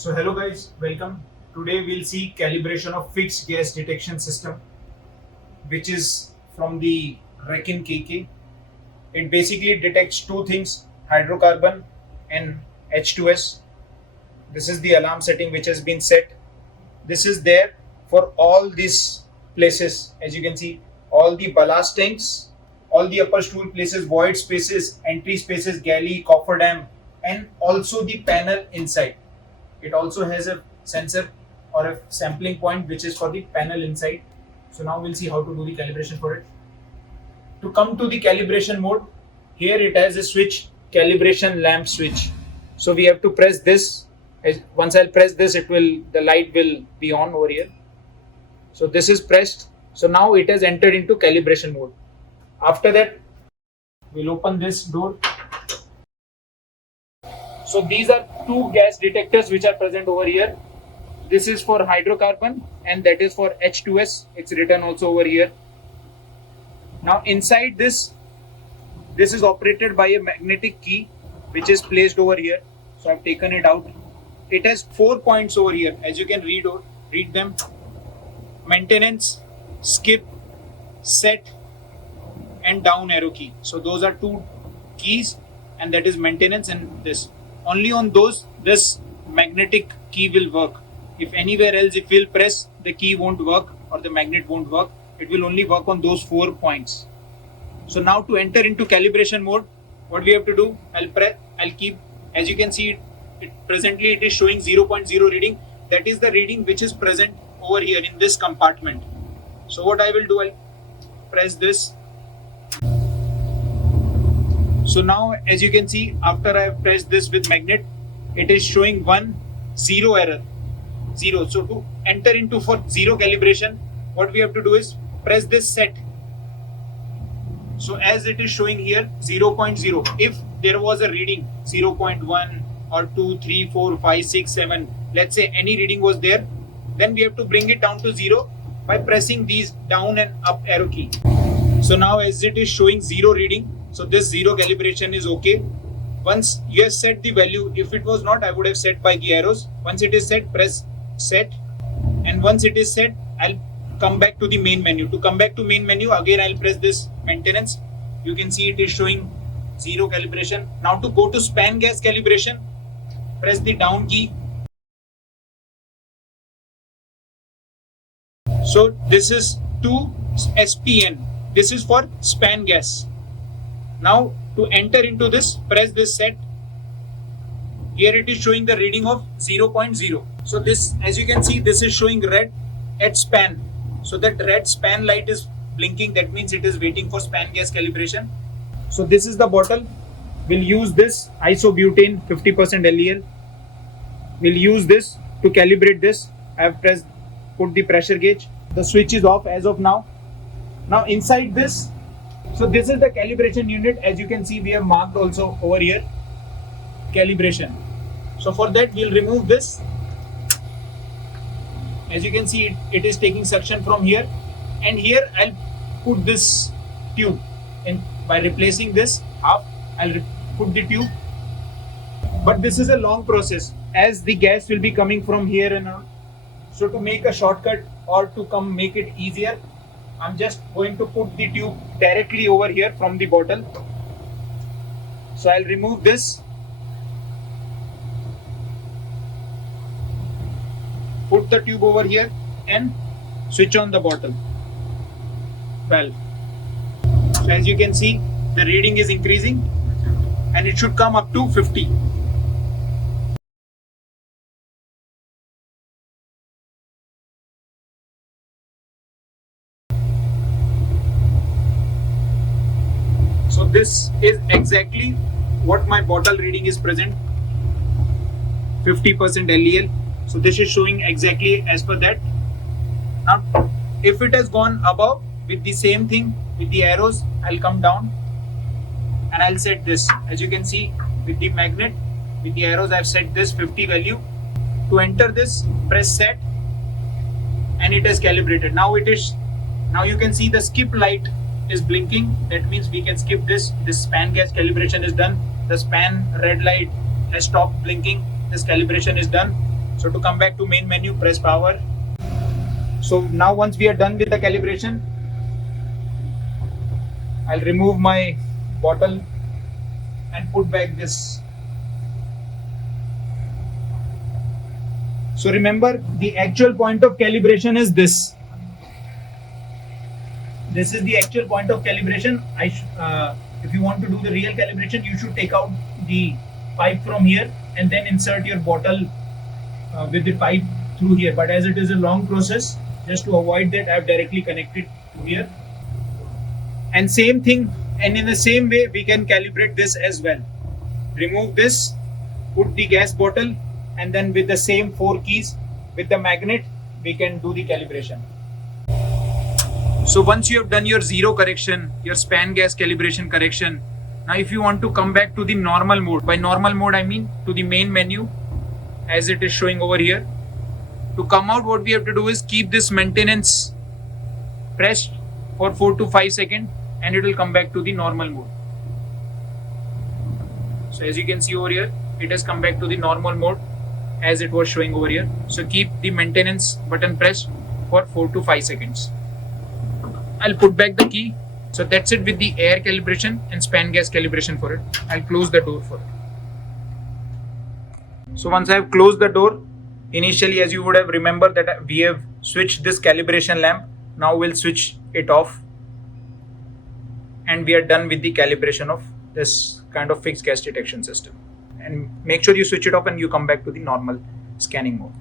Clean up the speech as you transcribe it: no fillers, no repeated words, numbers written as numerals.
So hello guys, welcome. Today we'll see calibration of fixed gas detection system, which is from the Reckon KK. It basically detects two things, hydrocarbon and H2S. This is the alarm setting which has been set. This is there for all these places. As you can see, all the ballast tanks, all the upper stool places, void spaces, entry spaces, galley, cofferdam, and also the panel inside. It also has a sensor or a sampling point which is for the panel inside. So now we'll see how to do the calibration for it. To come to the calibration mode, here it has a switch, calibration lamp switch. So we have to press this. Once I'll press this, the light will be on over here. So this is pressed. So now it has entered into calibration mode. After that, we'll open this door. So these are two gas detectors which are present over here. This is for hydrocarbon and that is for H2S. It's written also over here. Now inside this is operated by a magnetic key which is placed over here. So I've taken it out. It has 4 points over here. As you can read them. Maintenance, skip, set and down arrow key. So those are two keys, and that is maintenance and this. Only on those this magnetic key will work. If anywhere else if we'll press, the key won't work or the magnet won't work. It will only work on those 4 points. So now to enter into calibration mode, what we have to do, I'll keep, as you can see, presently it is showing 0.0 reading. That is the reading which is present over here in this compartment. So what I will do, I'll press this. So now as you can see, after I have pressed this with magnet, it is showing 0 error. 0. So to enter into for 0 calibration, what we have to do is press this set. So as it is showing here 0.0, if there was a reading 0.1 or 2, 3, 4, 5, 6, 7, let's say any reading was there, then we have to bring it down to 0 by pressing these down and up arrow key. So now as it is showing 0 reading, so this 0 calibration is okay. Once you have set the value, if it was not, I would have set by the arrows. Once it is set, press set, and once it is set, I'll come back to the main menu. To come back to main menu, again I'll press this maintenance. You can see it is showing 0 calibration. Now to go to span gas calibration, press the down key. So this is to SPN. This is for span gas. Now to enter into this, press this set. Here it is showing the reading of 0.0. So this, as you can see, this is showing red at span. So that red span light is blinking. That means it is waiting for span gas calibration. So this is the bottle. We'll use this isobutane 50% LEL. We'll use this to calibrate this. I have put the pressure gauge. The switch is off as of now. Now inside this, so this is the calibration unit. As you can see, we have marked also over here calibration. So for that, we'll remove this. As you can see, it is taking suction from here, and here I'll put this tube. And by replacing this half, I'll put the tube. But this is a long process, as the gas will be coming from here and on. So to make a shortcut or to make it easier, I'm just going to put the tube directly over here from the bottle. So I'll remove this, put the tube over here and switch on the bottle valve. So as you can see, the reading is increasing and it should come up to 50. So this is exactly what my bottle reading is present, 50% LEL. So this is showing exactly as per that. Now if it has gone above with the same thing, with the arrows, I'll come down and I'll set this. As you can see, with the magnet, with the arrows, I've set this 50 value. To enter this, press set and it is calibrated. Now you can see the skip light is blinking. That means we can skip this. This span gas calibration is done. The span red light has stopped blinking. This calibration is done. So to come back to main menu, press power. So now once we are done with the calibration, I'll remove my bottle and put back this. So remember, the actual point of calibration is this. This is the actual point of calibration. If you want to do the real calibration, you should take out the pipe from here and then insert your bottle with the pipe through here. But as it is a long process, just to avoid that, I have directly connected to here. And same thing, and in the same way, we can calibrate this as well. Remove this, put the gas bottle, and then with the same 4 keys with the magnet, we can do the calibration. So once you have done your zero correction, your span gas calibration correction, now if you want to come back to the normal mode, by normal mode I mean to the main menu as it is showing over here. To come out, what we have to do is keep this maintenance pressed for 4 to 5 seconds and it will come back to the normal mode. So as you can see over here, it has come back to the normal mode as it was showing over here. So keep the maintenance button pressed for 4 to 5 seconds. I'll put back the key. So that's it with the air calibration and span gas calibration for it. I'll close the door for it. So once I have closed the door, initially as you would have remembered that we have switched this calibration lamp. Now we'll switch it off. And we are done with the calibration of this kind of fixed gas detection system. And make sure you switch it off and you come back to the normal scanning mode.